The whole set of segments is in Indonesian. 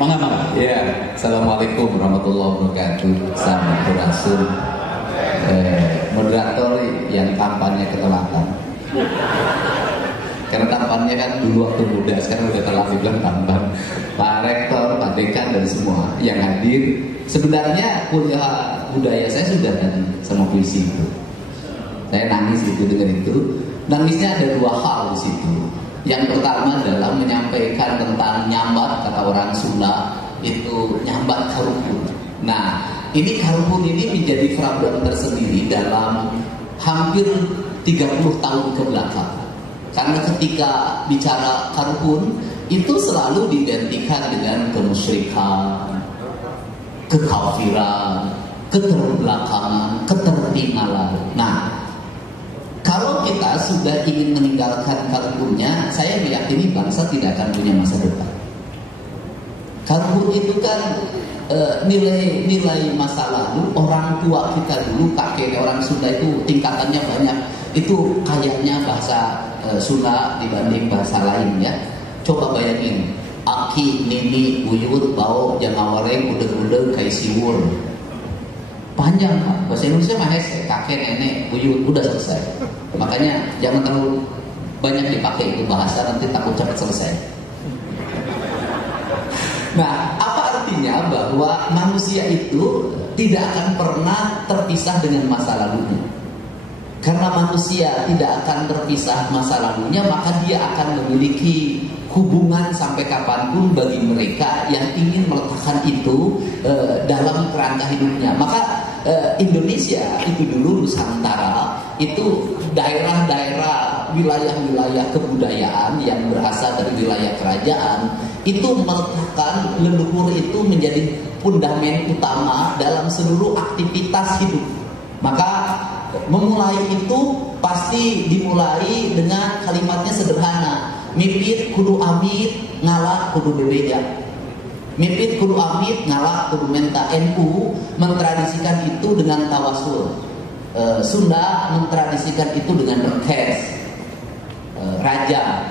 Mangga. Ya, assalamualaikum warahmatullahi wabarakatuh. Sampurasun. Moderator yang kampanye ketelatan. Karena kampanye kan dulu waktu muda, sekarang udah telat dibilang tampan. Pak Rektor, Pak Dekan dan semua yang hadir. Sebenarnya kuliah budaya saya sudah tadi sama puisi itu. Saya nangis gitu dengar itu. Nangisnya ada dua hal di situ. Yang pertama adalah menyampaikan tentang nyambat, kata orang Sunda itu nyambat karupun. Nah, ini karupun ini menjadi problem tersendiri dalam hampir 30 tahun ke belakang. Karena ketika bicara karupun itu selalu diidentikan dengan kemusyrikan, kekafiran, keterbelakangan, ketertinggalan. Nah, kalau kita sudah ingin meninggalkan karupunnya, saya meyakini bangsa tidak akan punya masa depan. Karupun itu kan nilai masa lalu orang tua kita dulu, kakek orang Sunda itu tingkatannya banyak. Itu kayaknya bahasa Sunda dibanding bahasa lain ya. Coba bayangin, aki, nini, uyut, bau, jangawareng, udeg-udeg, kaisiwur. Panjang Pak. Bahasa Indonesia mah hese, kakek, nenek, buyut, udah selesai. Makanya jangan terlalu banyak dipakai itu bahasa, nanti takut cepat selesai. Nah, apa artinya bahwa manusia itu tidak akan pernah terpisah dengan masa lalunya. Karena manusia tidak akan terpisah masa lalunya, maka dia akan memiliki hubungan sampai kapanpun bagi mereka yang ingin meletakkan itu dalam kerangka hidupnya. Maka Indonesia itu dulu Nusantara itu daerah-daerah, wilayah-wilayah kebudayaan yang berasal dari wilayah kerajaan itu meletakkan leluhur itu menjadi fundament utama dalam seluruh aktivitas hidup. Maka memulai itu pasti dimulai dengan kalimatnya sederhana. Mipit kudu amit, ngalak kudu bebeja. Mipit kudu amit, ngalak kudu menta. NU mentradisikan itu dengan tawasul. Sunda mentradisikan itu dengan rekes, raja.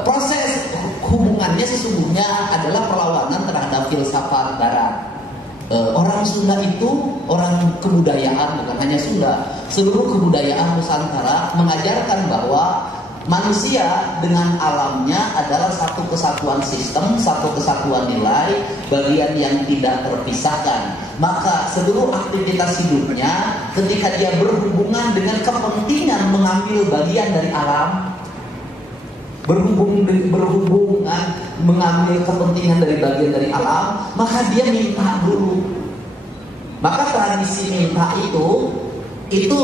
Proses hubungannya sesungguhnya adalah perlawanan terhadap filsafat barat. Orang Sunda itu orang kebudayaan, bukan hanya Sunda, seluruh kebudayaan Nusantara mengajarkan bahwa manusia dengan alamnya adalah satu kesatuan sistem, satu kesatuan nilai, bagian yang tidak terpisahkan. Maka seluruh aktivitas hidupnya ketika dia berhubungan dengan kepentingan mengambil bagian dari alam, berhubungan mengambil kepentingan dari bagian dari alam, maka dia minta dulu. Maka tradisi minta itu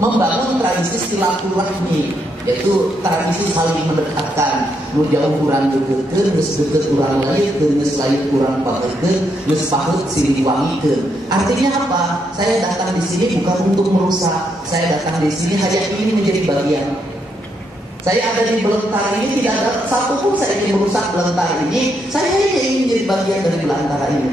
membangun tradisi silaturahmi, yaitu tradisi saling mendekatkan. Nu jauh kurang deket, geus deket kurang lain, geus lain kurang pakeun, geus paheut sing diwanggikeun. Artinya apa? Saya datang di sini bukan untuk merusak. Saya datang di sini hanya ingin menjadi bagian. Saya ada di belantara ini, tidak ada satupun saya ingin merusak belantara ini. Saya hanya ingin menjadi bagian dari belantara ini.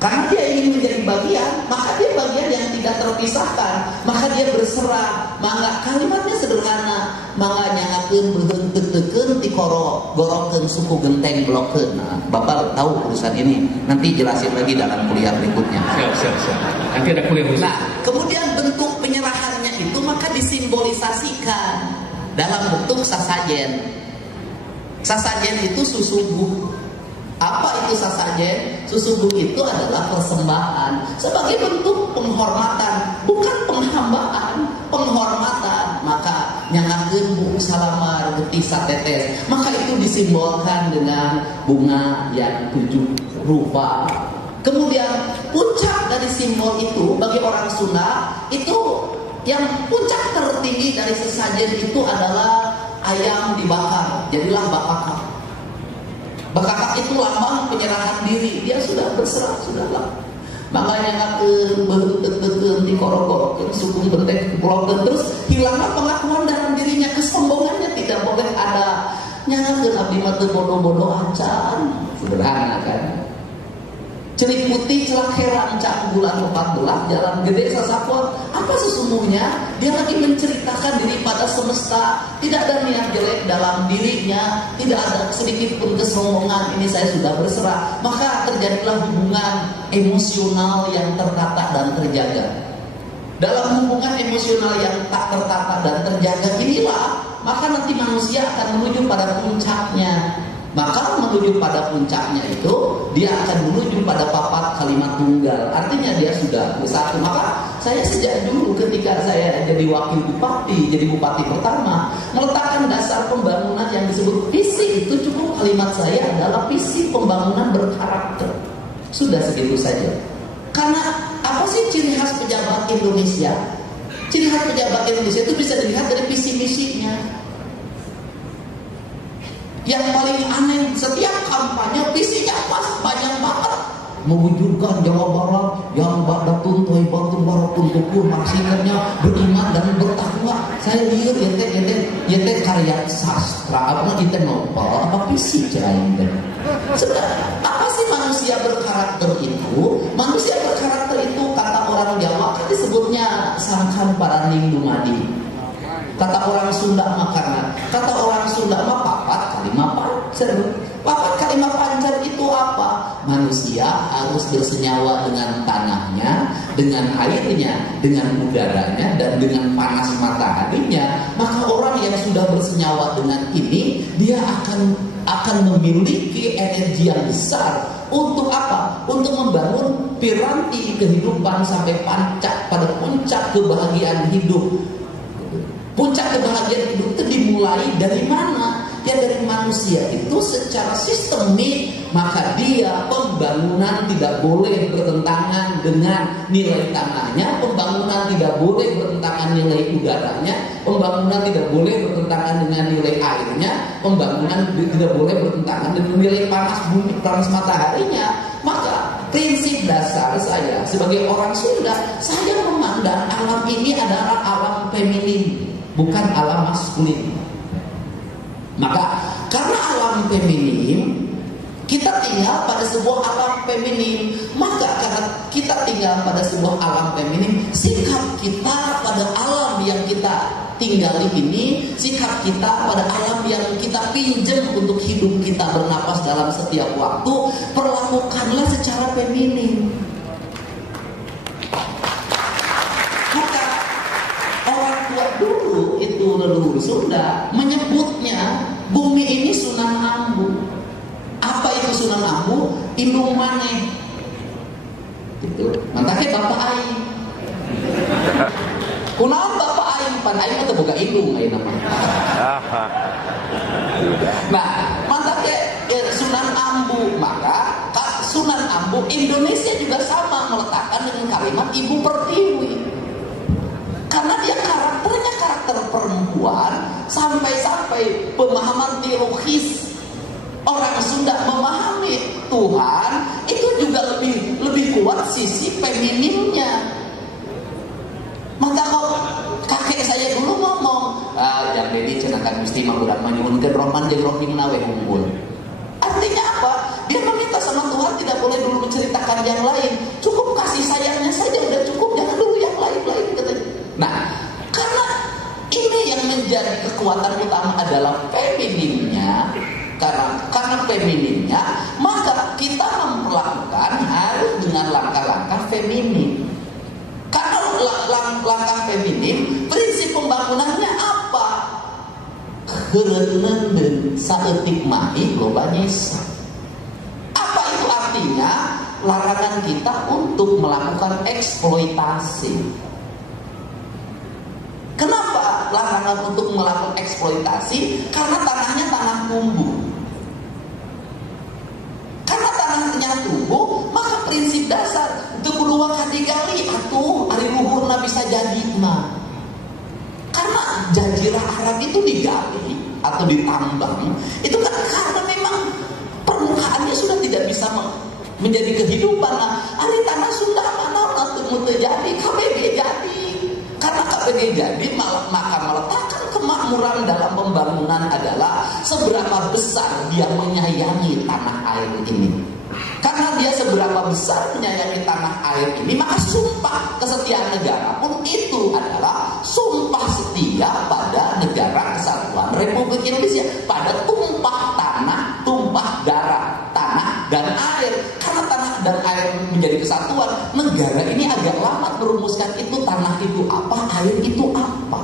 Karena dia ingin menjadi bagian, maka dia bagian yang tidak terpisahkan. Maka dia berserah. Maka kalimatnya sederhana. Maka nyangakeun beuheung teu-teukeun ti koro gorokeun suku genteng blokeun. Nah, Bapak tahu urusan ini. Nanti jelasin lagi dalam kuliah berikutnya. Siap. Nanti ada kuliah khusus. Nah, kemudian bentuk penyerahannya itu maka disimbolisasikan dalam bentuk sasajen. Sasajen itu susubuh. Apa itu sasajen? Susubuh itu adalah persembahan sebagai bentuk penghormatan, bukan penghambaan, penghormatan. Maka nyangakeun buku salamar getih satetes, maka itu disimbolkan dengan bunga yang 7 rupa. Kemudian puncak dari simbol itu bagi orang Sunda itu, yang puncak tertinggi dari sesajen itu adalah ayam dibakar, jadilah bakakak. Bakakak itu lambang penyerahan diri, dia sudah berserah, sudahlah. Makanya ngakeun beuteut-teuteun di korok-korok suku bentek pulokeun, terus hilanglah pengakuan dalam dirinya, kesombongannya tidak boleh ada. Nyangakeun abdi mah teu bodoh-bodoh acan, sederhana kan. Celik putih celak heran cak bulan 14 jalan gede sasapon. Apa sesungguhnya? Dia lagi menceritakan diri pada semesta. Tidak ada niat jelek dalam dirinya, tidak ada sedikit pun kesombongan. Ini saya sudah berserah. Maka terjadilah hubungan emosional yang tertata dan terjaga. Dalam hubungan emosional yang tak tertata dan terjaga inilah, maka nanti manusia akan menuju pada puncaknya. Maka menuju pada puncaknya itu, dia akan menuju pada papat kalimat tunggal. Artinya dia sudah bersatu. Maka saya sejak dulu ketika saya jadi wakil bupati, jadi bupati pertama, meletakkan dasar pembangunan yang disebut visi itu. Cukup kalimat saya adalah visi pembangunan berkarakter. Sudah segitu saja. Karena apa sih ciri khas pejabat Indonesia? Ciri khas pejabat Indonesia itu bisa dilihat dari visi misinya. Yang paling aneh, setiap kampanye visinya pas, banyak banget. Mewujudkan Jawa Barat yang badatun toy batu barat untuk maksudnya beriman dan bertakwa. Saya lihat yete karya sastra apa kita novel apa visi cerain. Sebenarnya apa sih manusia berkarakter itu? Manusia berkarakter itu kata orang Jawa kan disebutnya sangkan paraning dumadi. Kata orang Sunda mah papat kalimat pancer. Papat kalimat pancer itu apa? Manusia harus bersenyawa dengan tanahnya, dengan airnya, dengan udaranya, dan dengan panas mataharinya. Maka orang yang sudah bersenyawa dengan ini, dia akan memiliki energi yang besar. Untuk apa? Untuk membangun piranti kehidupan sampai pada puncak kebahagiaan hidup. Puncak kebahagiaan hidup itu dimulai dari mana? Ya dari manusia itu secara sistemik. Maka dia pembangunan tidak boleh bertentangan dengan nilai tanahnya, pembangunan tidak boleh bertentangan nilai udaranya, pembangunan tidak boleh bertentangan dengan nilai airnya, pembangunan tidak boleh bertentangan dengan nilai panas bumi, panas mataharinya. Maka prinsip dasar saya sebagai orang Sunda, saya memandang alam ini adalah alam feminin, bukan alam maskulin. Maka karena alam feminin, kita tinggal pada sebuah alam feminin. Maka karena kita tinggal pada sebuah alam feminin, sikap kita pada alam yang kita tinggali ini, sikap kita pada alam yang kita pinjam untuk hidup kita bernapas dalam setiap waktu, perlakukanlah secara feminin. Maka orang tua dulu itu leluhur Sunda menyebutnya bumi ini Sunan Ambu. Apa itu Sunan Ambu? Indung maneh. Gitu. Mantaknya bapak aing. Kunaon bapak aing? Pan aing teh boga indung aing nama. Nah, mantaknya Sunan Ambu. Maka Sunan Ambu Indonesia juga sama meletakkan dengan kalimat Ibu Pertiwi. Karena dia karakternya karakter perempuan, sampai-sampai pemahaman teologis orang Sunda memahami Tuhan itu juga lebih kuat sisi femininnya. Maka kalau kakek saya dulu ngomong, jam dedi cenakan mesti mah urang manyuhunkeun roman jeung rohingna we unggul. Artinya apa? Dia meminta sama Tuhan tidak boleh dulu menceritakan yang lain. Cukup kasih sayangnya saja udah cukup, jangan dulu yang lain-lain katanya. Nah, karena ini yang menjadi kekuatan utama adalah femininnya. Karena femininnya, maka kita memperlakukan harus dengan langkah-langkah feminin. Karena langkah feminin, prinsip pembangunannya apa? Heureun deun saeutik mahi loba nyesa. Apa itu artinya? Larangan kita untuk melakukan eksploitasi. Kenapa larangan untuk melakukan eksploitasi? Karena tanahnya tanah tumbuh. Karena tanahnya tumbuh, maka prinsip dasar itu kudu kadigali atuh ari luhurna bisa jadi mah. Karena jazirah Arab itu digali atau ditambang, itu kan karena memang permukaannya sudah tidak bisa menjadi kehidupan. Nah, ari tanah Sunda mana teu jadi, KBG jadi. Karena KBG jadi, maka meletakkan kemakmuran dalam pembangunan adalah seberapa besar dia menyayangi tanah air ini. Karena dia seberapa besar menyayangi tanah air ini, maka sumpah kesetiaan negara pun itu adalah sumpah setia pada negara kesatuan Republik Indonesia, pada tumpah tanah, tumpah darah tanah dan air. Karena tanah dan air menjadi kesatuan, negara ini agak lama merumuskan itu tanah itu apa, air itu apa.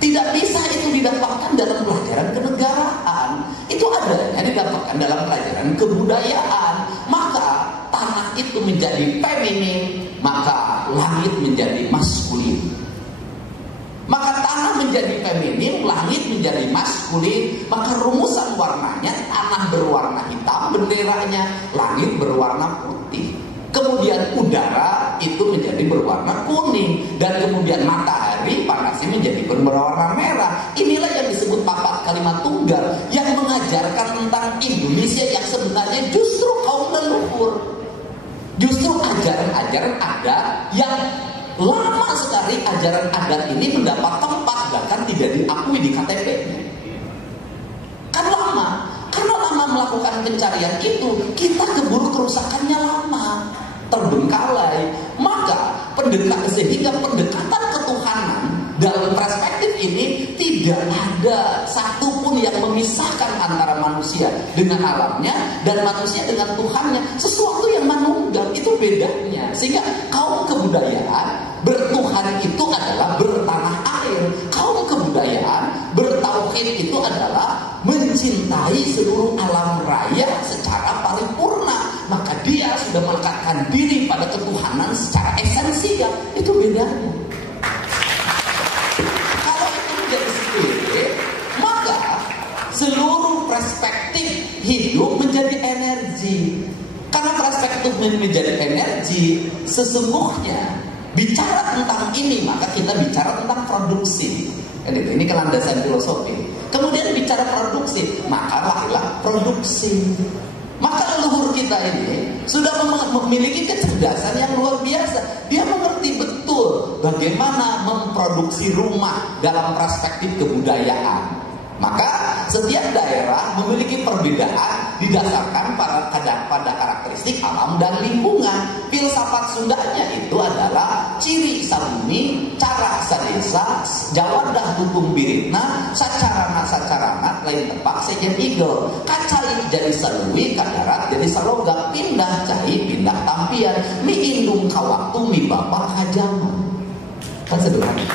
Tidak bisa itu didapatkan dalam pelajaran kenegaraan. Itu adanya didapatkan dalam pelajaran kebudayaan. Maka tanah itu menjadi feminin, maka langit menjadi maskulin. Maka tanah menjadi feminin, langit menjadi maskulin. Maka rumusan warnanya, tanah berwarna hitam benderanya, langit berwarna putih. Kemudian udara itu menjadi berwarna kuning. Dan kemudian matahari panasnya menjadi berwarna merah. Inilah yang disebut papat kalimat tunggal, yang mengajarkan tentang Indonesia yang sebenarnya justru kaum leluhur. Justru ajaran-ajaran adat yang lama sekali ajaran adat ini mendapat tempat, bahkan tidak diakui di KTP-nya. Kan lama. Karena lama melakukan pencarian itu, kita keburu kerusakannya lama, terbengkalai. Maka sehingga pendekatan ketuhanan dalam perspektif ini tidak ada satupun yang memisahkan antara manusia dengan alamnya dan manusia dengan Tuhannya. Sesuatu yang manunggal, itu bedanya. Sehingga kaum kebudayaan bertuhan itu adalah bertanah air. Kaum kebudayaan bertauhid itu adalah mencintai seluruh alam raya secara paripurna. Maka dia sudah melekatkan diri pada ketuhanan secara esensial. Itu bedanya. Kalau itu menjadi sepele, maka seluruh perspektif hidup menjadi energi. Karena perspektif menjadi energi, sesungguhnya bicara tentang ini, maka kita bicara tentang produksi. Ini kelandasan filosofi. Kemudian bicara produksi, maka lahirlah produksi. Maka leluhur kita ini sudah memiliki kecerdasan yang luar biasa. Dia mengerti betul bagaimana memproduksi rumah dalam perspektif kebudayaan. Maka setiap daerah memiliki perbedaan didasarkan pada karakteristik alam dan lingkungan. Filsafat Sundanya itu adalah ciri sabumi, cara sadesa, jawadah tutung biritna, sacarana lain tepak sejen igel, kacali jadi salui, kadarat jadi salogak, pindah cai, pindah tampian, mi indung kawaktu, mi bapak hajaman. Kan sederhana.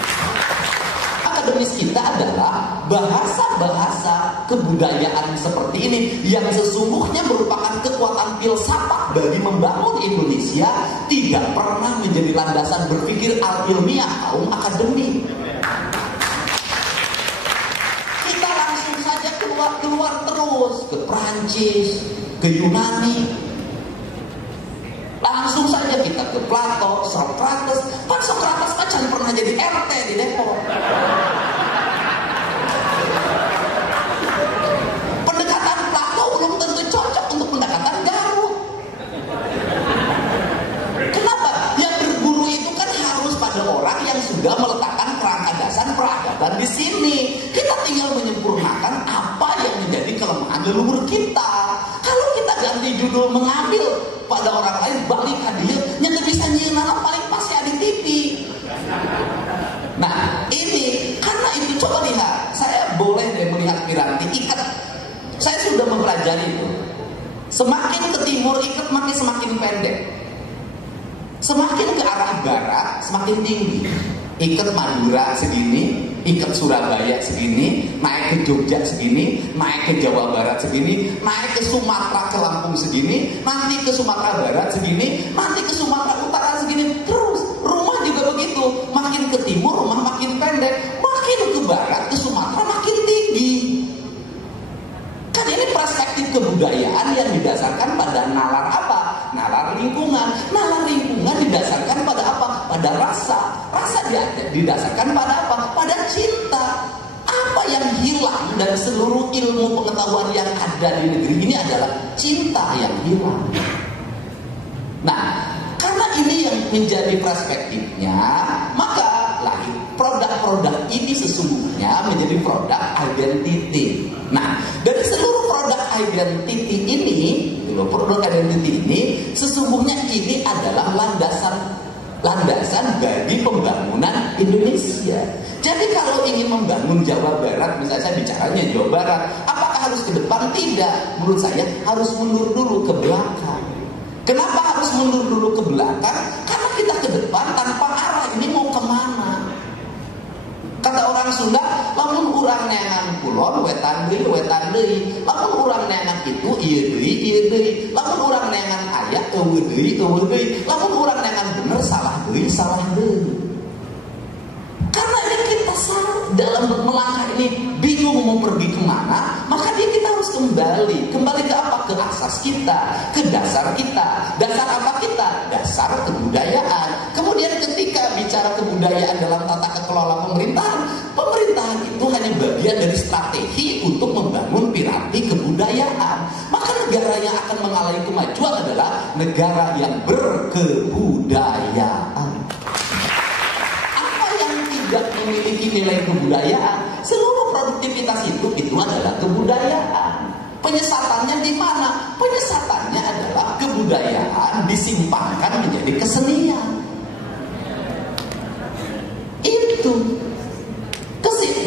Akademis kita adalah bahasa-bahasa kebudayaan seperti ini yang sesungguhnya merupakan kekuatan filsafat bagi membangun Indonesia, tidak pernah menjadi landasan berpikir al-ilmiah kaum akademik. Kita langsung saja keluar terus ke Prancis, ke Yunani. Langsung saja kita ke Plato, Socrates. Pak Socrates macam pernah jadi RT di Depok. Pendekatan Plato belum tentu cocok untuk pendekatan Garut. Kenapa? Yang berguru itu kan harus pada orang yang sudah meletakkan kerangka dasar peradaban di sini. Kita tinggal menyempurnakan apa yang menjadi kelemahan leluhur kita. Kalau kita ganti judul, mengambil pada orang lain, balik hadir, yang bisa nyiaran paling pasti ada di TV. Nah ini, karena itu coba lihat, saya boleh deh melihat piranti ikat. Saya sudah mempelajari itu. Semakin ke timur ikat makin semakin pendek. Semakin ke arah barat semakin tinggi. Ikat Madura segini, ikat Surabaya segini, naik ke Jogja segini, naik ke Jawa Barat segini, naik ke Sumatera ke Lampung segini, nanti ke Sumatera Barat segini, nanti ke Sumatera Utara segini. Terus rumah juga begitu, makin ke timur rumah makin pendek, makin ke barat ke Sumatera makin tinggi. Kan ini perspektif kebudayaan yang didasarkan pada nalar apa? Nalar lingkungan. Nalar lingkungan didasarkan pada apa? Pada rasa. Rasa didasarkan pada apa? Pada cinta. Apa yang hilang dari seluruh ilmu pengetahuan yang ada di negeri ini adalah cinta yang hilang. Nah, karena ini yang menjadi perspektifnya, maka lahir produk-produk ini sesungguhnya menjadi produk identity. Nah, dari seluruh produk identity ini, produk identity ini sesungguhnya ini adalah landasan bagi pembangunan Indonesia. Jadi kalau ingin membangun Jawa Barat, misalnya saya bicaranya Jawa Barat, apakah harus ke depan? Tidak. Menurut saya harus mundur dulu ke belakang. Kenapa harus mundur dulu ke belakang? Karena kita ke depan tanpa arah, ini mau kemana? Kata orang Sunda, lamun urang neangan kulon wetan deui, lamun urang neangan itu ieu deui, lamun urang neangan aya eueuh deui, lamun urang neangan bener salah deui. Karena ini kita salah dalam melangkah ini, bingung mau pergi kemana, maka kita harus kembali ke apa? Ke asas kita, ke dasar kita. Dasar apa kita? Dasar kebudayaan. Kemudian ketika bicara kebudayaan dalam tata kelola pemerintahan itu hanya bagian dari strategi untuk membangun piranti kebudayaan. Maka negara yang akan mengalami kemajuan adalah negara yang berkebudayaan. Tidak memiliki nilai kebudayaan, seluruh produktivitas itu adalah kebudayaan. Penyesatannya di mana? Penyesatannya adalah kebudayaan disimpangkan menjadi kesenian. Itu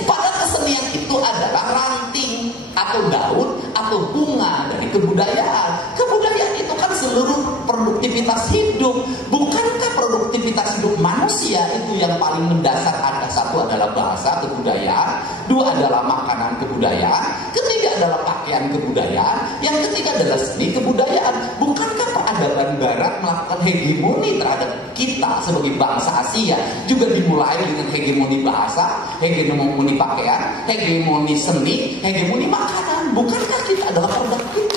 pada kesenian itu adalah ranting atau daun atau bunga dari kebudayaan. Kebudayaan itu kan seluruh produktivitas hidup. Bukankah produktivitas hidup manusia itu yang paling mendasar? Ada satu adalah bahasa kebudayaan, dua adalah makanan kebudayaan, ketiga adalah pakaian kebudayaan, yang ketiga adalah seni kebudayaan. Bukankah peradaban barat melakukan hegemoni terhadap kita sebagai bangsa Asia juga dimulai dengan hegemoni bahasa, hegemoni pakaian, hegemoni seni, hegemoni makanan? Bukankah kita adalah produk itu?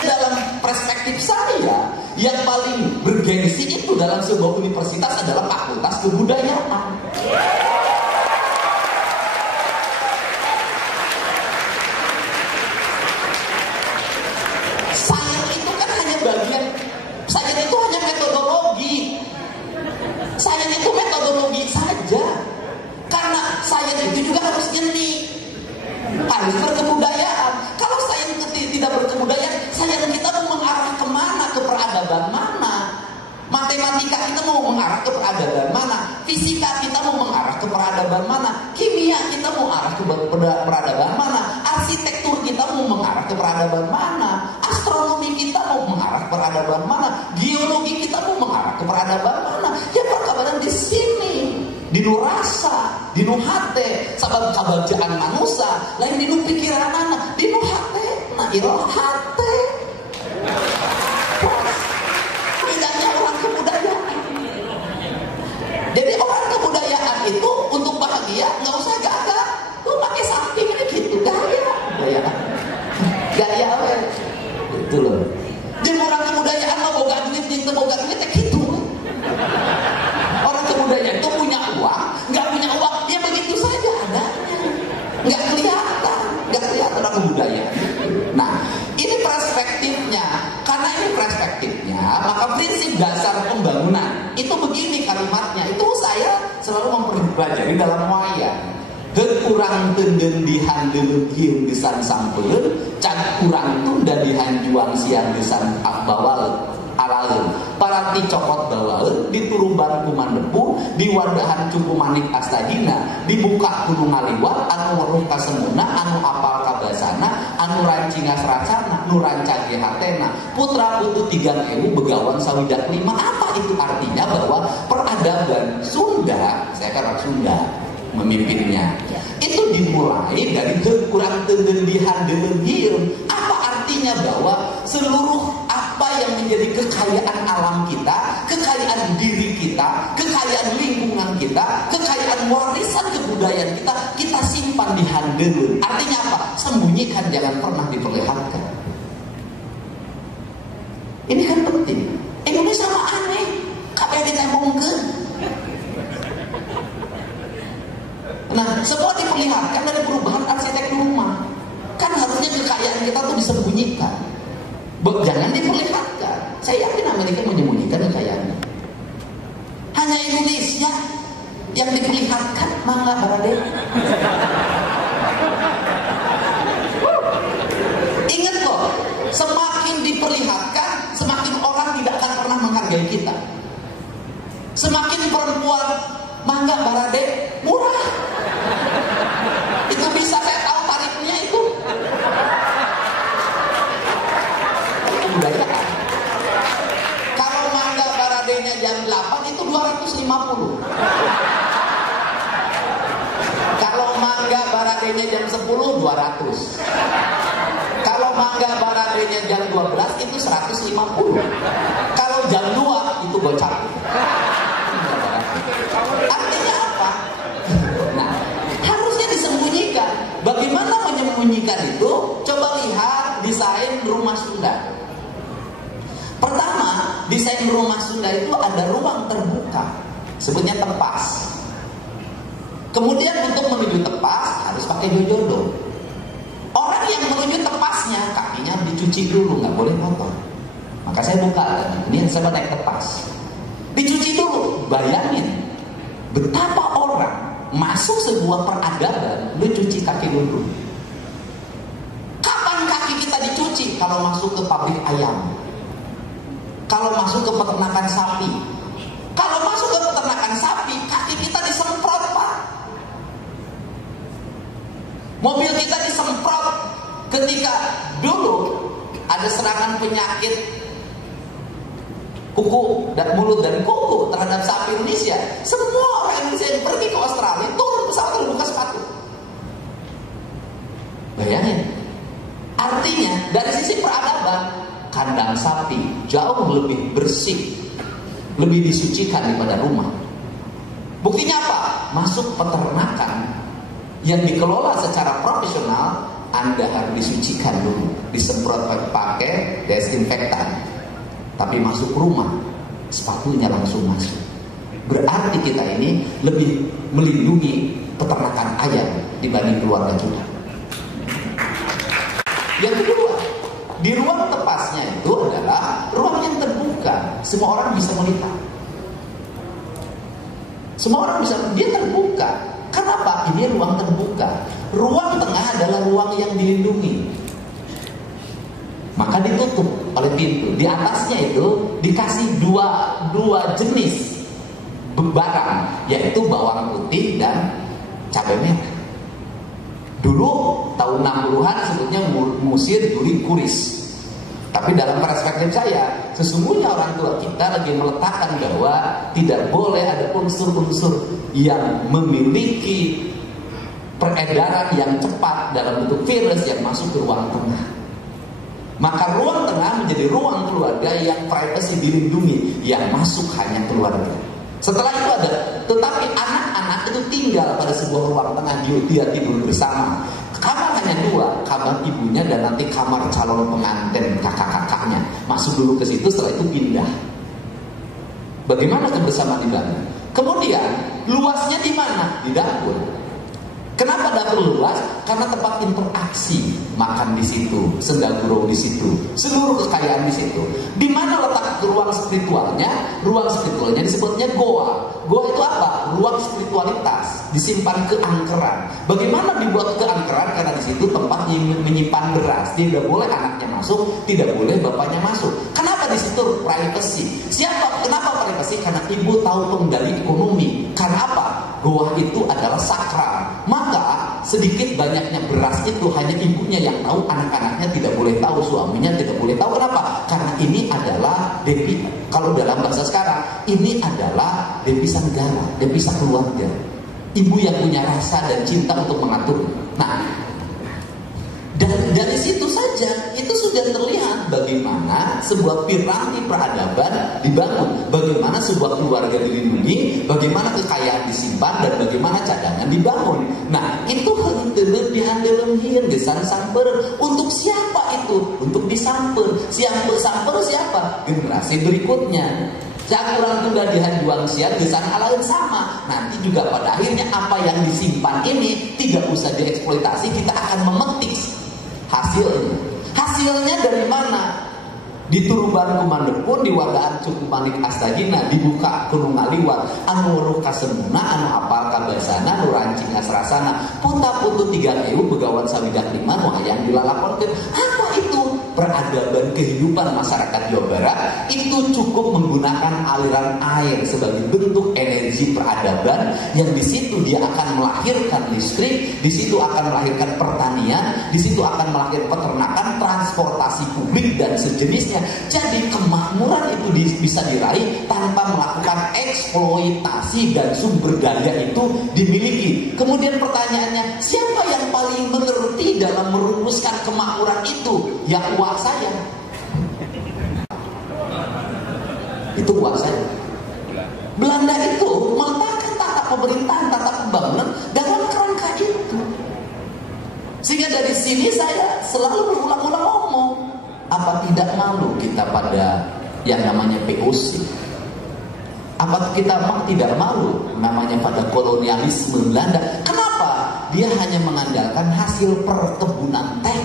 Dalam perspektif saya, yang paling bergengsi itu dalam sebuah universitas adalah fakultas kebudayaan. Sains itu kan hanya bagian, sains itu hanya metodologi. Sains itu metodologi saja. Karena sains itu juga harus nyeni, harus berkebudayaan. Kalau sains tidak berkebudayaan, sains kita mau mengarah kemana? Ke peradaban mana? Matematika kita mau mengarah ke peradaban mana? Fisika kita mau mengarah ke peradaban mana? Kimia kita mau arah ke peradaban mana? Arsitektur kita mau mengarah ke peradaban mana? Astronomi kita mau mengarah ke peradaban mana? Geologi kita mau mengarah ke peradaban mana? Ya perkabaran di sini, di nu rasa, di nu hate, sabab kabajaan manusia, lain di nu pikiranana, di nu hate, nah iroh hate. Tidaknya orang kebudayaan. Jadi orang kebudayaan itu untuk bahagia nggak usah gagah, tuh pakai sakti gitu, gaya apa? Itu loh. Jadi orang kebudayaan mau boga duit, itu boga duit gitu. Orang kebudayaan itu punya uang, nggak punya uang, ya begitu saja adanya, nggak kelihatan orang kebudayaan. Nah, ini perspektifnya. Karena ini perspektifnya, maka prinsip dasar pembangunan itu begini kalimatnya. Itu saya selalu mempelajari dalam wayang. Kurang tenden dihandelun hiung desan sampelun, can kurang tunda dihanjuang siang desan bawal alalun. Parati cokot bawal diturumban kuman depu, diwadahan cukup manik astagina, dibuka gunung ngaliwat, anu weruh kasemuna, anu apal kabasana, anu rancingas racana, nu rancage hatena, putra putu 3.000 begawan sawidak 5. Apa itu artinya? Bahwa peradaban Sunda, saya kan orang Sunda memimpinnya, itu dimulai dari kurang tendendihan delengil. Apa artinya? Bahwa seluruh apa yang menjadi kekayaan alam kita, kekayaan diri kita, kekayaan lingkungan kita, kekayaan warisan kebudayaan kita, kita simpan di handelun. Artinya apa? Sembunyikan, jangan pernah diperlihatkan. Ini kan penting. Indonesia mah aneh, kapan ditembongkeun. Nah, semua diperlihatkan dari perubahan arsitektur rumah. Kan harusnya kekayaan kita tuh disembunyikan, jangan diperlihatkan. Saya yakin Amerika menyembunyikan kekayaannya. Hanya Indonesia yang diperlihatkan, mangga barade. Ingat kok, semakin diperlihatkan, semakin orang tidak akan pernah menghargai kita. Semakin perempuan mangga barade murah. Itu bisa saya tahu tarifnya Kalau mangga baradenya jam 10, 200. Kalau mangga baradenya jam 12 itu 150. Kalau jam 2 itu gocap. Artinya apa? Nah, harusnya disembunyikan. Bagaimana menyembunyikan itu? Coba lihat desain rumah Sunda. Pertama, desain rumah Sunda itu ada ruang terbuka, sebutnya tepas. Kemudian untuk menuju tepas harus pakai jodoh. Orang yang menuju tepasnya kakinya dicuci dulu, nggak boleh kotor. Maka saya buka, ini yang saya naik tepas. Dicuci dulu. Bayangin betapa orang masuk sebuah peradaban, lu cuci kaki dulu. Kapan kaki kita dicuci? Kalau masuk ke pabrik ayam, kalau masuk ke peternakan sapi. Kalau masuk ke peternakan sapi, kaki kita disemprot, Pak. Mobil kita disemprot. Ketika dulu ada serangan penyakit kuku dan mulut dan kuku terhadap sapi Indonesia, semua orang Indonesia yang pergi ke Australia turun pesawat dan buka sepatu. Bayangin. Artinya dari sisi peradaban, kandang sapi jauh lebih bersih, lebih disucikan daripada rumah. Buktinya apa? Masuk peternakan yang dikelola secara profesional, Anda harus disucikan dulu, disemprot pakai desinfektan. Tapi masuk rumah, sepatunya langsung masuk. Berarti kita ini lebih melindungi peternakan ayam dibanding keluarga kita. Yang kedua, di ruang tepasnya itu adalah ruang yang terbuka, semua orang bisa melihat. Semua orang bisa, dia terbuka. Kenapa? Ini ruang terbuka. Ruang tengah adalah ruang yang dilindungi. Maka ditutup oleh pintu. Di atasnya itu dikasih dua jenis barang, yaitu bawang putih dan cabai merah. Dulu tahun 60-an sebutnya musir, duri, kuris. Tapi dalam perspektif saya, sesungguhnya orang tua kita lagi meletakkan bahwa tidak boleh ada unsur-unsur yang memiliki peredaran yang cepat dalam bentuk virus yang masuk ke ruang tengah. Maka ruang tengah menjadi ruang keluarga yang privasi dilindungi, yang masuk hanya keluarga. Setelah itu ada, tetapi anak-anak itu tinggal pada sebuah ruang tengah, dia tidur bersama. Kamar hanya dua, kamar ibunya dan nanti kamar calon pengantin kakak-kakaknya. Masuk dulu ke situ, setelah itu pindah. Bagaimana kebersamaan dibangun? Kemudian luasnya di mana? Di dapur. Kenapa dapur luas? Karena tempat interaksi, makan di situ, sendaguro di situ, seluruh kekayaan di situ. Di mana letak ruang spiritualnya? Ruang spiritualnya disebutnya goa. Goa itu apa? Ruang spiritualitas, disimpan keangkeran. Bagaimana dibuat keangkeran? Karena di situ tempat menyimpan beras. Tidak boleh anaknya masuk, tidak boleh bapaknya masuk. Kenapa di situ privacy? Siapa? Kenapa privacy? Karena ibu tahu pengendali ekonomi. Karena apa? Goa itu adalah sakral. Maka sedikit banyaknya beras itu hanya ibunya yang tahu, anak-anaknya tidak boleh tahu, suaminya tidak boleh tahu. Kenapa? Karena ini adalah devisa, kalau dalam bahasa sekarang, ini adalah devisa negara, devisa keluarga. Ibu yang punya rasa dan cinta untuk mengatur. Nah, dan dari situ saja itu sudah terlihat bagaimana sebuah piramida peradaban dibangun, bagaimana sebuah keluarga dilindungi, bagaimana kekayaan disimpan, dan bagaimana cadangan dibangun. Nah, itu henteu dihandelengieun gesan samper. Untuk siapa itu? Untuk disamper. Samper siapa? Generasi berikutnya. Cakuran sudah dihanjuang siar gesan alaun sama. Nanti juga pada akhirnya apa yang disimpan ini tidak usah dieksploitasi, kita akan memetik hasilnya dari mana? Di Turuban Kumandepun, di Wadaan Cukup Manik Astagina, dibuka Gunung Ngaliwat, anu weruh kasemuna, anu apal kabasana, anu rancing asrasana, puta putu 3 ewu begawan sawidak 5 nu hayang dilalaporkeun. Apa itu? peradaban kehidupan masyarakat Jawa Barat itu cukup menggunakan aliran air sebagai bentuk energi peradaban, yang di situ dia akan melahirkan listrik, di situ akan melahirkan pertanian, di situ akan melahirkan peternakan, transportasi publik dan sejenisnya. Jadi kemakmuran itu bisa diraih tanpa melakukan eksploitasi dan sumber daya itu dimiliki. Kemudian pertanyaannya, siapa yang paling mengerti dalam merumuskan kemakmuran itu? Yang uang saya. Itu uang saya. Belanda itu meletakkan tata pemerintahan, tata pembangunan dalam kerangka itu. Sehingga dari sini saya selalu berulang-ulang ngomong, apa tidak malu kita pada yang namanya POC? Apa kita tidak malu namanya pada kolonialisme Belanda? Kenapa? Dia hanya mengandalkan hasil perkebunan teh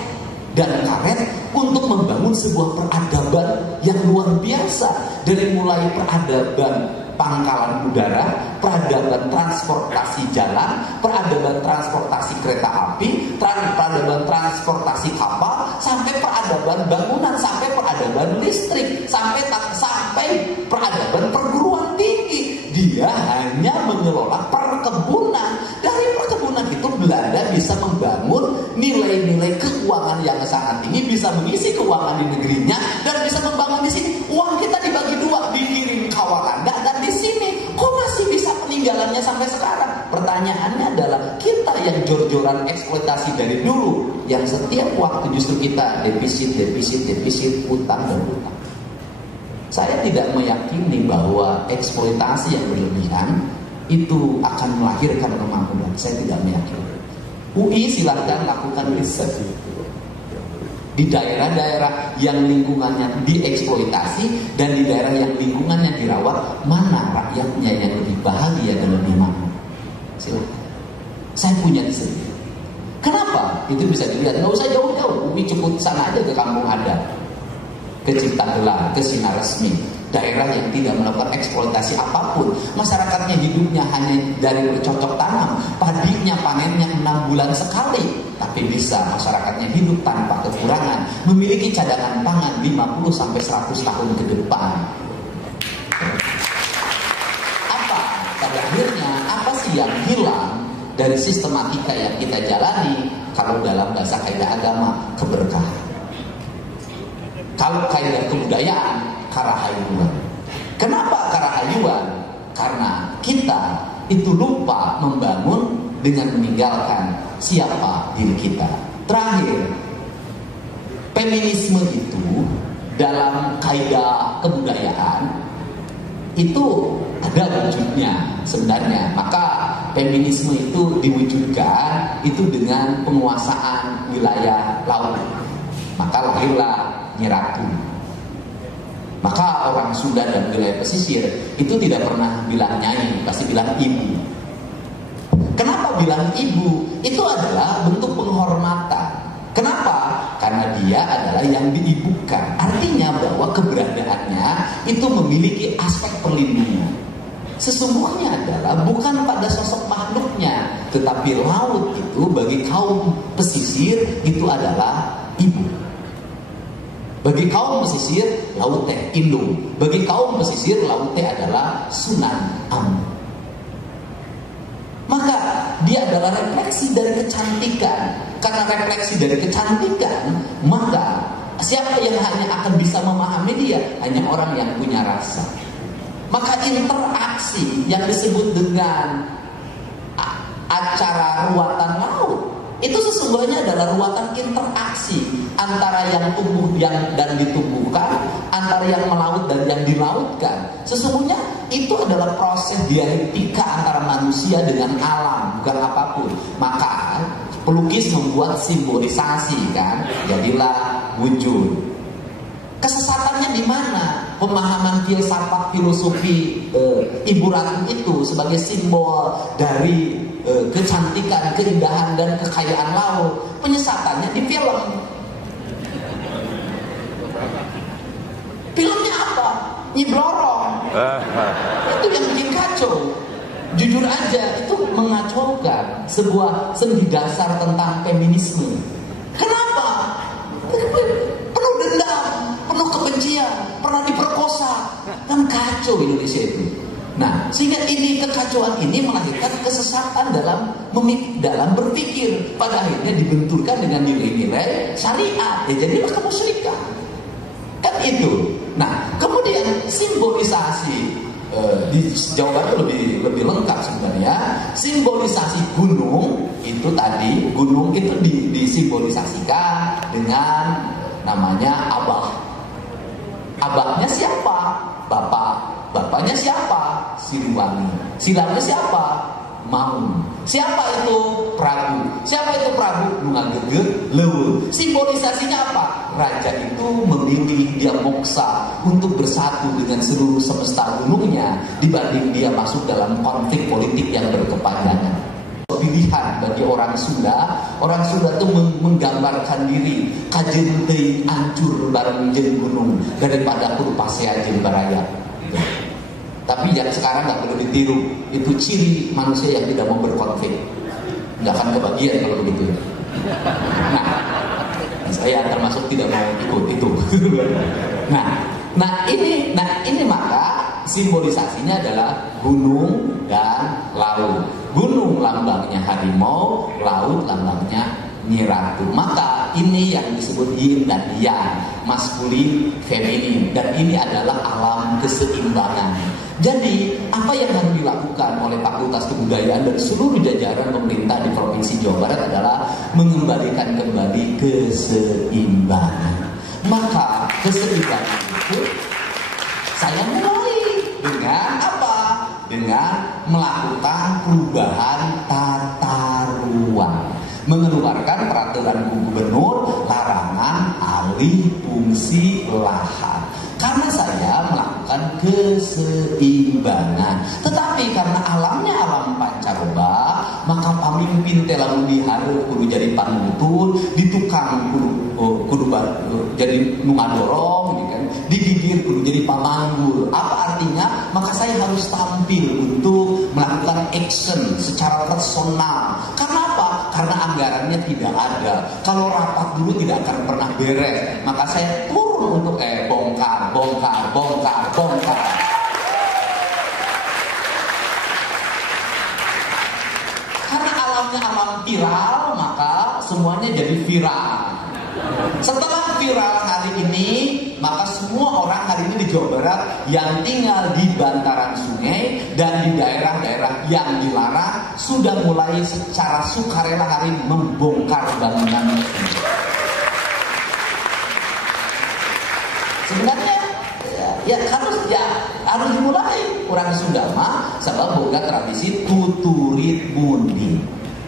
dan karet untuk membangun sebuah peradaban yang luar biasa. Dari mulai peradaban pangkalan udara, peradaban transportasi jalan, peradaban transportasi kereta api, peradaban transportasi kapal, sampai peradaban bangunan, sampai peradaban listrik, sampai peradaban perguruan tinggi. Dia hanya mengelola perkebunan. Dari perkebunan itu Belanda bisa membangun nilai-nilai keuangan yang sangat tinggi, bisa mengisi keuangan di negerinya, dan bisa membangun di sini. Uang kita dibagi dua, dikirim ke Walanda dan di sini. Kok masih bisa peninggalannya sampai sekarang? Pertanyaannya adalah kita yang jor-joran eksploitasi dari dulu, yang setiap waktu justru kita defisit, utang dan utang. Saya tidak meyakini bahwa eksploitasi yang berlebihan itu akan melahirkan kemakmuran. Saya tidak meyakini. UI silahkan lakukan riset di daerah-daerah yang lingkungannya dieksploitasi dan di daerah yang lingkungannya dirawat, mana rakyatnya yang lebih bahagia dan lebih makmur. Silahkan. Saya punya di sini. Kenapa? Itu bisa dilihat. Nggak usah jauh-jauh. UI cukup sana aja ke Kampung Adat, ke Ciptagelar, ke Sinar Resmi. Daerah yang tidak melakukan eksploitasi apapun, masyarakatnya hidupnya hanya dari bercocok tanam, padinya panennya 6 bulan sekali, tapi bisa masyarakatnya hidup tanpa kekurangan, memiliki cadangan pangan 50-100 tahun ke depan. Apa? Pada akhirnya apa sih yang hilang dari sistematika yang kita jalani? Kalau dalam bahasa kaidah agama, keberkahan. Kalau kaidah kebudayaan, karahayuan. Kenapa karahayuan? Karena kita itu lupa membangun dengan meninggalkan siapa diri kita. Terakhir, feminisme itu dalam kaidah kebudayaan itu ada wujudnya sebenarnya. Maka feminisme itu diwujudkan itu dengan penguasaan wilayah laut. Maka lahirlah Nyi Ratu. Maka orang Sunda dan wilayah pesisir itu tidak pernah bilang nyai, pasti bilang ibu. Kenapa bilang ibu? Itu adalah bentuk penghormatan. Kenapa? Karena dia adalah yang diibukan. Artinya bahwa keberadaannya itu memiliki aspek perlindungan. Sesungguhnya adalah bukan pada sosok makhluknya, tetapi laut itu bagi kaum pesisir itu adalah ibu. Bagi kaum pesisir, laut teh indung. Bagi kaum pesisir, laut teh adalah Sunan Ampel. Maka dia adalah refleksi dari kecantikan. Karena refleksi dari kecantikan, maka siapa yang hanya akan bisa memahami dia? Hanya orang yang punya rasa. Maka interaksi yang disebut dengan acara ruatan laut itu sesungguhnya adalah ruatan interaksi antara yang tumbuh dan ditumbuhkan, antara yang melaut dan yang dilautkan. Sesungguhnya itu adalah proses dialektika antara manusia dengan alam, bukan apapun. Maka pelukis membuat simbolisasi, kan, jadilah wujud. Kesesatannya di mana? Pemahaman filsafat filosofi Ibu Ratu itu sebagai simbol dari kecantikan, keindahan dan kekayaan laut. Penyesatannya di film. Filmnya apa? Nyiblorong. Itu yang bikin kacau. Jujur aja, itu mengacaukan sebuah sendi dasar tentang feminisme. Kenapa? Penuh dengan kebencian, pernah diperkosa. Kan kacau Indonesia itu. Nah, sehingga ini kekacauan ini melahirkan kesesatan dalam berpikir. Pada akhirnya dibenturkan dengan nilai-nilai syariat. Ya jadilah kemusyrikan. Kan itu. Nah, kemudian simbolisasi di Jawa Barat lebih lengkap sebenarnya. Simbolisasi gunung itu tadi, gunung itu disimbolisasikan dengan namanya abah. Abahnya siapa? Bapaknya siapa? Siliwangi. Silangnya siapa? Maung. Siapa itu? Prabu. Siapa itu Prabu? Nungagege Lewe. Simbolisasinya apa? Raja itu memilih dia moksa untuk bersatu dengan seluruh semesta gunungnya dibanding dia masuk dalam konflik politik yang berkepanjangan. Pilihan bagi orang Sunda itu menggambarkan diri kajen teuing ancur bareng jeung gunung daripada kudu pasea jeung baraya. Tapi yang sekarang nggak perlu ditiru, itu ciri manusia yang tidak mau berkonflik, nggak akan kebagian kalau begitu. Nah, saya termasuk tidak mau ikut itu. Nah ini maka simbolisasinya adalah gunung dan laut. Gunung lambangnya harimau, laut lambangnya Nyi Ratu. Maka ini yang disebut yin dan yang, maskulin, feminin, dan ini adalah alam keseimbangan. Jadi apa yang harus dilakukan oleh Fakultas Kebudayaan dan seluruh jajaran pemerintah di Provinsi Jawa Barat adalah mengembalikan kembali keseimbangan. Maka keseimbangan itu saya mulai dengan apa? Dengan melakukan perubahan tata ruang, mengeluarkan peraturan gubernur larangan alih fungsi lahan. Karena saya melakukan keseimbangan. Tetapi karena alamnya alam pancaroba, maka pamimpin teh lamun dihareup kudu jadi panuntun, di tukang kudu jadi nungadorong, gitu kan. Digigir kudu jadi pamanggul. Apa artinya? Maka saya harus tampil untuk melakukan action secara personal. Karena apa? Karena anggarannya tidak ada. Kalau rapat dulu tidak akan pernah beres. Maka saya turun untuk bongkar. Karena alamnya alam viral, maka semuanya jadi viral. Setelah viral hari ini, maka semua orang hari ini di Jawa Barat yang tinggal di bantaran sungai dan di daerah-daerah yang dilarang sudah mulai secara sukarela hari ini membongkar bangunan. Sebenarnya harus dimulai. Orang Sunda mah sabab boga tradisi tuturit mundi.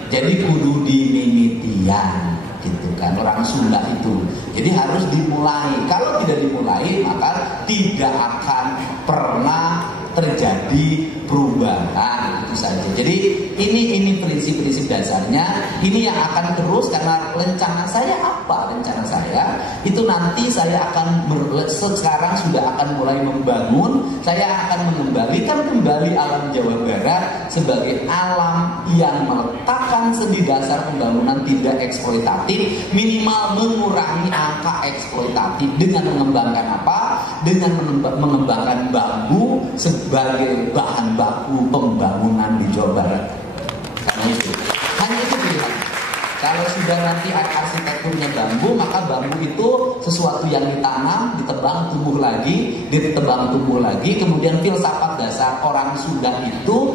Jadi kudu dimimitian. Gitu kan, orang Sunda itu. Jadi harus dimulai. Kalau tidak dimulai, maka tidak akan pernah terjadi perubahan, itu saja. Jadi ini prinsip-prinsip dasarnya. Ini yang akan terus, karena rencana saya apa? Rencana saya itu nanti saya akan sekarang sudah akan mulai membangun. Saya akan mengembalikan kembali alam Jawa Barat sebagai alam yang meletakkan sendi dasar pembangunan tidak eksploitatif, minimal mengurangi angka eksploitatif dengan mengembangkan apa? Dengan mengembangkan bambu sebagai bahan baku pembangunan di Jawa Barat. Karena itu, hanya itu pilihan. Kalau sudah nanti arsitekturnya bambu, maka bambu itu sesuatu yang ditanam, ditebang, tumbuh lagi, kemudian filsafat dasar orang Sunda itu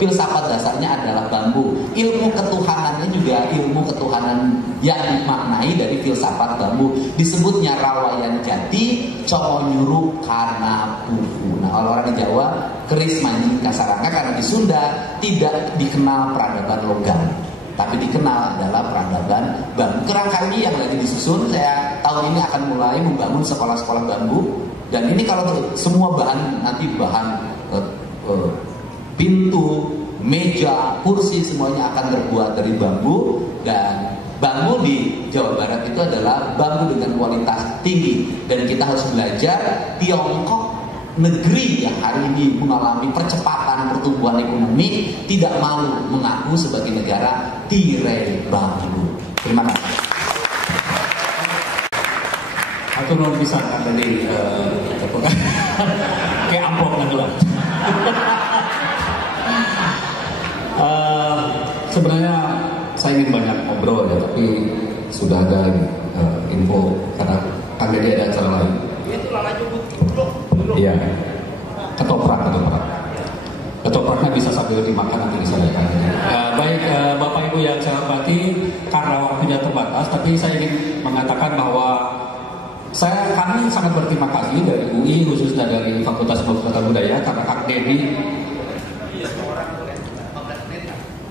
filsafat dasarnya adalah bambu. Ilmu ketuhanannya juga ilmu ketuhanan yang dimaknai dari filsafat bambu. Disebutnya rawayan jati, cowo nyuruh karena puhu. Nah, orang di Jawa keris manjing kasarangka, karena di Sunda tidak dikenal peradaban logam, tapi dikenal adalah peradaban bambu. Kerangkali yang lagi disusun, saya tahun ini akan mulai membangun sekolah-sekolah bambu. Dan ini kalau semua bahan, nanti bahan pintu, meja, kursi semuanya akan terbuat dari bambu. Dan bambu di Jawa Barat itu adalah bambu dengan kualitas tinggi. Dan kita harus belajar Tiongkok, negeri yang hari ini mengalami percepatan pertumbuhan ekonomi, tidak malu mengaku sebagai negara tirai bambu. Terima kasih. Aku belum bisa kan tadi kayak amplop kan lah. Sebenarnya saya ingin banyak ngobrol ya, tapi sudah ada info karena Kang Dede ada acara lain. Iya, ketopraknya bisa sambil dimakan nanti bisa ya. Baik Bapak Ibu yang saya hormati, karena waktunya terbatas, tapi saya ingin mengatakan bahwa kami sangat berterima kasih dari UI khususnya dari Fakultas Pendidikan Budaya karena Kang Dedi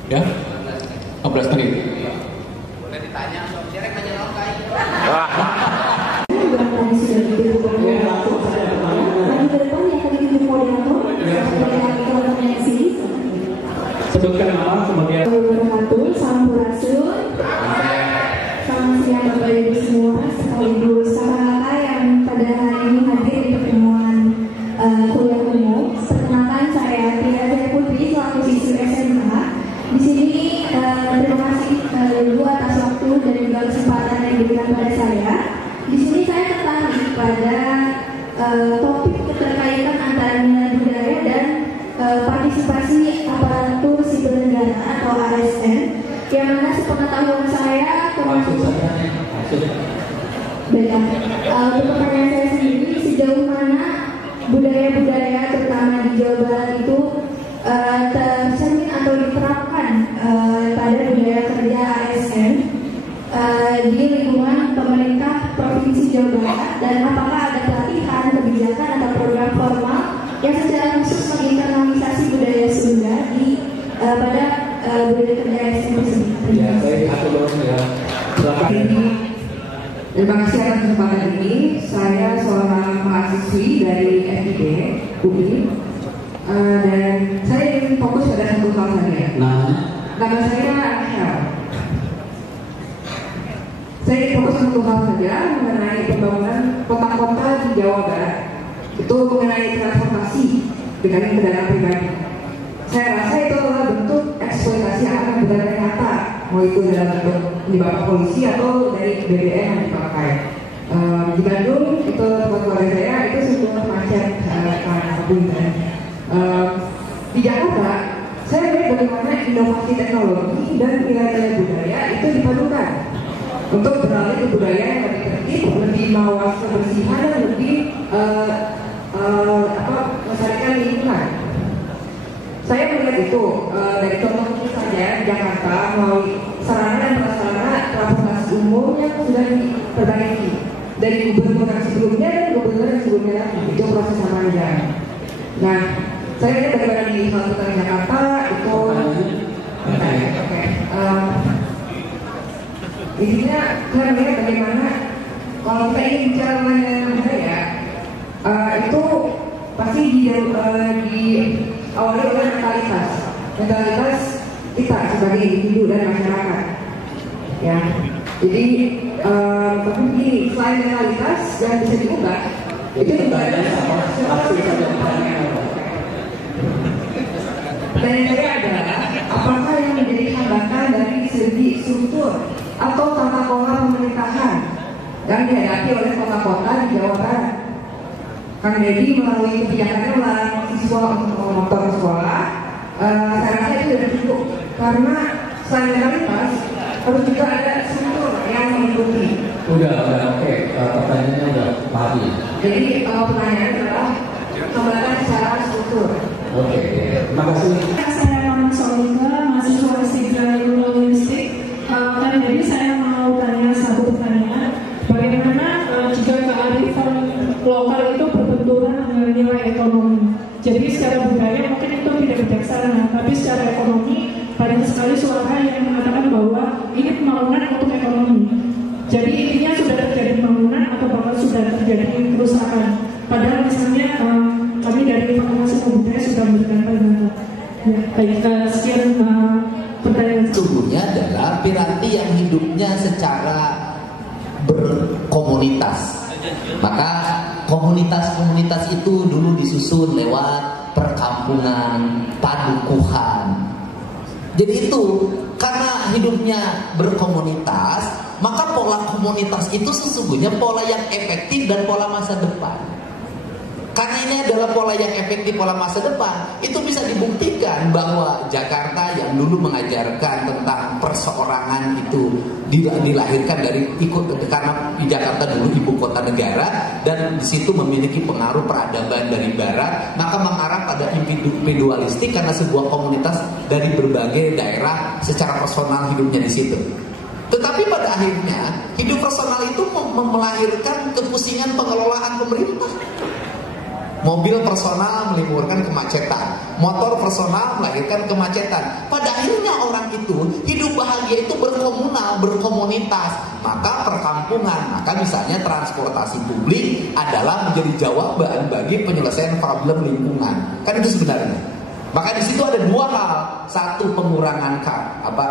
ya 15 menit. Boleh ditanya, Cerek nanya lawan kai. Sebutkan nama kemudian. Sampurasun. Selamat siang Bapak Ibu semua, sekaligus kakak yang pada hari ini hadir di pertemuan kuliah umum. Perkenalkan saya Tia Jaya Putri selaku siswi SMK. Di sini terima kasih Ibu atas waktu dan juga kesempatan yang diberikan pada saya. Di sini saya tertarik pada topik keterkaitan antara nilai budaya dan partisipasi aparatur sipil negara atau ASN, yang mana sepengetahuan saya untuk pertanyaan saya sendiri, sejauh mana budaya-budaya terutama di Jawa Barat itu tercermin atau diterapkan pada budaya kerja ASN di lingkungan pemerintah Provinsi Jawa Barat, dan apakah ada pelatihan, kebijakan atau program formal yang secara khusus menginternalisasi budaya Sunda pada budaya kerja ASN tersebut? Ya, baik, aku dong ya. Silakan. Terima kasih atas kesempatan ini. Saya seorang mahasiswi dari FIB UI dan saya ingin fokus pada satu hal saja. Nama saya Aisyah. Saya ingin fokus satu hal saja mengenai pembangunan kota-kota di Jawa Barat. Itu mengenai transportasi dengan kendaraan pribadi. Saya rasa itu adalah bentuk eksploitasi akan budaya nyata, mau itu dalam bentuk penyebab polisi atau dari BBM yang dipakai. Di Bandung itu tempat keluarga saya itu sebuah macet di Jakarta saya melihat bagaimana inovasi teknologi dan nilai-nilai budaya itu dipadukan untuk beralih ke budaya yang lebih tertib, lebih mawas kebersihan dan lebih melestarikan lingkungan. Saya melihat itu dari contoh saja Jakarta melalui sarana dan prasarana transportasi umum yang sudah diperbaiki dari gubernur yang sebelumnya dan gubernur yang sebelumnya lagi. Itu proses yang panjang. Nah, saya lihat bagaimana di salah satu Jakarta itu intinya saya melihat bagaimana kalau kita ingin bicara mengenai budaya itu pasti diawali oleh mentalitas kita sebagai individu dan masyarakat. Ya, jadi tapi begini, selain mentalitas yang bisa diubah, itu juga ada pertanyaan saya adalah apakah yang menjadi hambatan dari segi struktur atau tata kelola pemerintahan yang dihadapi oleh kota-kota di Jawa Barat? Kang Dedi melalui kebijakannya melarang siswa untuk motor ke sekolah, saya rasa itu sudah cukup karena selain mentalitas harus juga ada struktur yang mengikuti. Udah, oke. Pertanyaannya udah pahami. Jadi pertanyaannya adalah hambatan secara struktur. Oke, terima kasih. Saya Mama Solika, mahasiswa S3 Ilmu Linguistik. Jadi saya mau tanya satu pertanyaan. Bagaimana jika kearifan lokal itu berbenturan dengan nilai ekonomi? Jadi secara budaya mungkin itu tidak bijaksana, tapi secara ekonomi banyak sekali suara yang mengatakan bahwa ini pembangunan untuk ekonomi. Jadi intinya sudah terjadi pembangunan atau bahkan sudah terjadi kerusakan. Padahal misalnya kami dari Fakultas Ilmu Budaya sudah memberikan pendapat. Ya, baik, sekian pertanyaan. Sesungguhnya adalah piranti yang hidupnya secara berkomunitas. Maka komunitas-komunitas itu dulu disusun lewat perkampungan, padukuhan. Jadi itu karena hidupnya berkomunitas, maka pola komunitas itu sesungguhnya pola yang efektif dan pola masa depan. Karena ini adalah pola yang efektif, pola masa depan, itu bisa dibuktikan bahwa Jakarta yang dulu mengajarkan tentang perseorangan itu dilahirkan dari karena Jakarta dulu ibu kota negara dan di situ memiliki pengaruh peradaban dari barat, maka mengarah pada individualistik karena sebuah komunitas dari berbagai daerah secara personal hidupnya di situ. Tetapi pada akhirnya hidup personal itu melahirkan kepusingan pengelolaan pemerintah. Mobil personal menimbulkan kemacetan, motor personal melahirkan kemacetan. Pada akhirnya orang itu hidup bahagia itu berkomunal, berkomunitas. Maka perkampungan, maka misalnya transportasi publik adalah menjadi jawaban bagi penyelesaian problem lingkungan. Kan itu sebenarnya. Maka di situ ada dua hal. Satu, pengurangan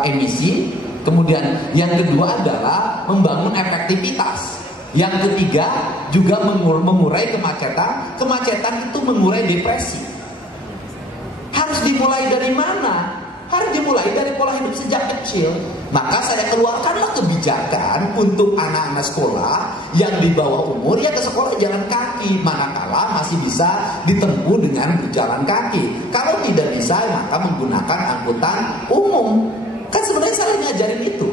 emisi. Kemudian yang kedua adalah membangun efektivitas. Yang ketiga juga mengurai kemacetan. Kemacetan itu mengurai depresi. Harus dimulai dari mana? Harus dimulai dari pola hidup sejak kecil. Maka saya keluarkanlah kebijakan untuk anak-anak sekolah yang di bawah umur ya ke sekolah jalan kaki, manakala masih bisa ditempuh dengan berjalan kaki. Kalau tidak bisa maka menggunakan angkutan umum. Kan sebenarnya saya ngajarin itu.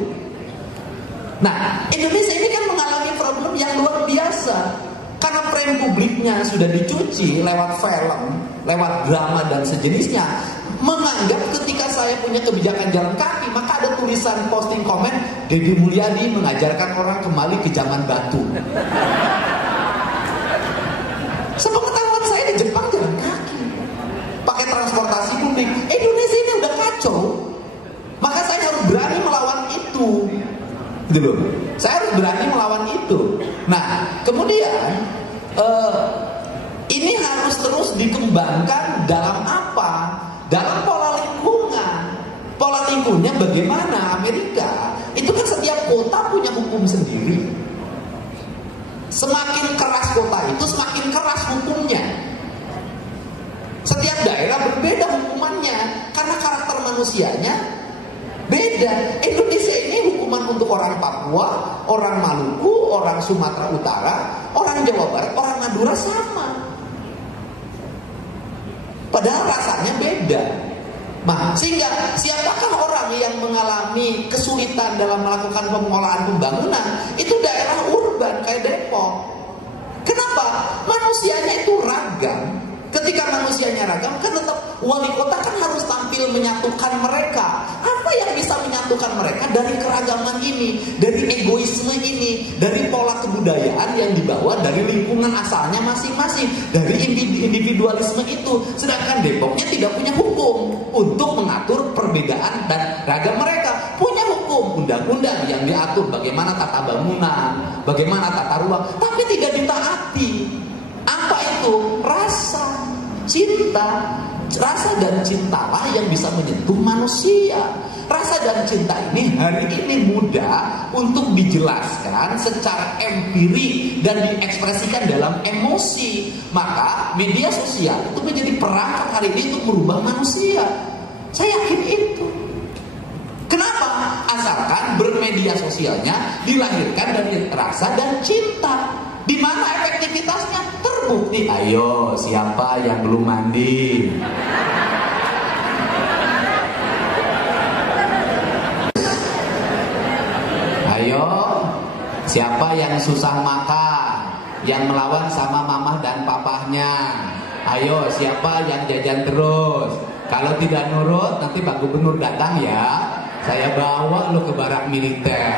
Nah, Indonesia ini kan mengalami problem yang luar biasa. Karena frame publiknya sudah dicuci lewat film, lewat drama dan sejenisnya. Menganggap ketika saya punya kebijakan jalan kaki, maka ada tulisan posting komen, Deddy Mulyadi mengajarkan orang kembali ke zaman batu. Sepengetahuan saya di Jepang jalan kaki, pakai transportasi publik. Indonesia ini udah kacau. Maka saya harus berani melawan itu. Gitu loh. Saya harus berani melawan itu. Nah, kemudian ini harus terus dikembangkan dalam apa? Dalam pola lingkungan. Pola lingkungannya bagaimana? Amerika itu kan setiap kota punya hukum sendiri. Semakin keras kota itu semakin keras hukumnya. Setiap daerah berbeda hukumannya karena karakter manusianya beda. Indonesia ini hukuman untuk orang Papua, orang Maluku, orang Sumatera Utara, orang Jawa Barat, orang Madura sama. Padahal rasanya beda. Nah, sehingga siapakah orang yang mengalami kesulitan dalam melakukan pengelolaan pembangunan? Itu daerah urban kayak Depok. Kenapa? Manusianya itu ragam. Ketika manusianya ragam, kan tetap wali kota kan harus tampil menyatukan mereka. Apa yang bisa menyatukan mereka dari keragaman ini, dari egoisme ini, dari pola kebudayaan yang dibawa dari lingkungan asalnya masing-masing, dari individualisme itu. Sedangkan Depoknya tidak punya hukum untuk mengatur perbedaan dan ragam mereka. Punya hukum, undang-undang yang diatur bagaimana tata bangunan, bagaimana tata ruang, tapi tidak ditaati. Apa itu? Rasa, cinta. Rasa dan cintalah yang bisa menyentuh manusia. Rasa dan cinta ini hari ini mudah untuk dijelaskan secara empirik dan diekspresikan dalam emosi. Maka media sosial itu menjadi perangkat hari ini untuk merubah manusia. Saya yakin itu. Kenapa? Asalkan bermedia sosialnya dilahirkan dari rasa dan cinta. Di mana efektivitasnya terbukti. Ayo, siapa yang belum mandi? Ayo, siapa yang susah makan, yang melawan sama mamah dan papahnya? Ayo, siapa yang jajan terus? Kalau tidak nurut, nanti Pak Gubernur datang ya. Saya bawa lo ke barak militer.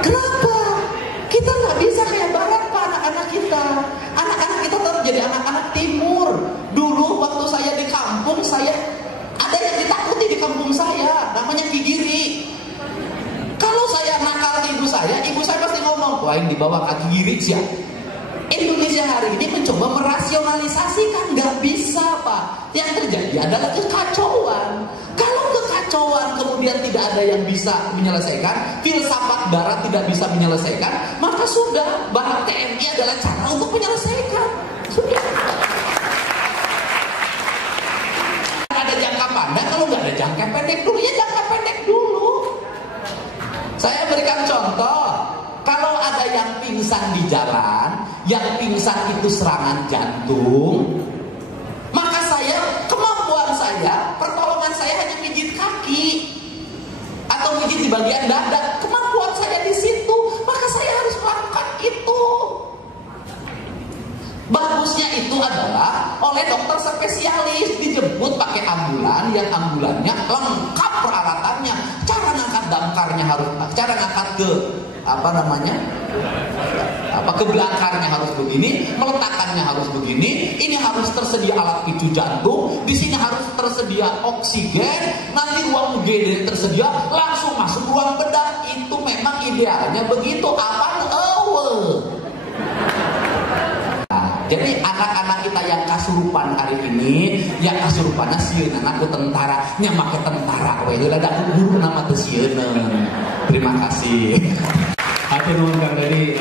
Kenapa? Kita nggak bisa kayak barat Pak, anak-anak kita. Anak-anak kita tetap jadi anak-anak timur. Dulu waktu saya di kampung, saya ada yang ditakuti di kampung saya, namanya Kigiri. Kalau saya nakal ke ibu saya pasti ngomong, wah yang dibawa kaki giri sih. Indonesia hari ini mencoba merasionalisasikan, nggak bisa Pak. Yang terjadi adalah kekacauan. Kalau kekacauan kemudian tidak ada yang bisa menyelesaikan, filsafat Barat tidak bisa menyelesaikan, maka sudah Barat TNI adalah cara untuk menyelesaikan. Sudah. pandai kalau nggak ada jangka pendek dulu, ya jangka pendek dulu. Saya berikan contoh, kalau ada yang pingsan di jalan, yang pingsan itu serangan jantung, maka kemampuan saya, pertolongan saya hanya pijit kaki atau pijit di bagian dada. Kemampuan saya di situ, maka saya harus melakukan itu. Bagusnya itu adalah oleh dokter spesialis, dijemput pakai ambulan, yang ambulannya lengkap peralatannya. Cara ngangkat damkarnya harus, cara ngangkat ke ke belakangnya harus begini, meletakkannya harus begini. Ini harus tersedia alat picu jantung, di sini harus tersedia oksigen, nanti ruang UGD tersedia, langsung masuk ruang bedah. Itu memang idealnya begitu. Jadi anak-anak kita yang kasurupan hari ini, yang kasurupannya sieun aku tentara, nya make tentara we heula da guru nama teu sieun. Terima kasih. Hatur nuhun Kang Dedi.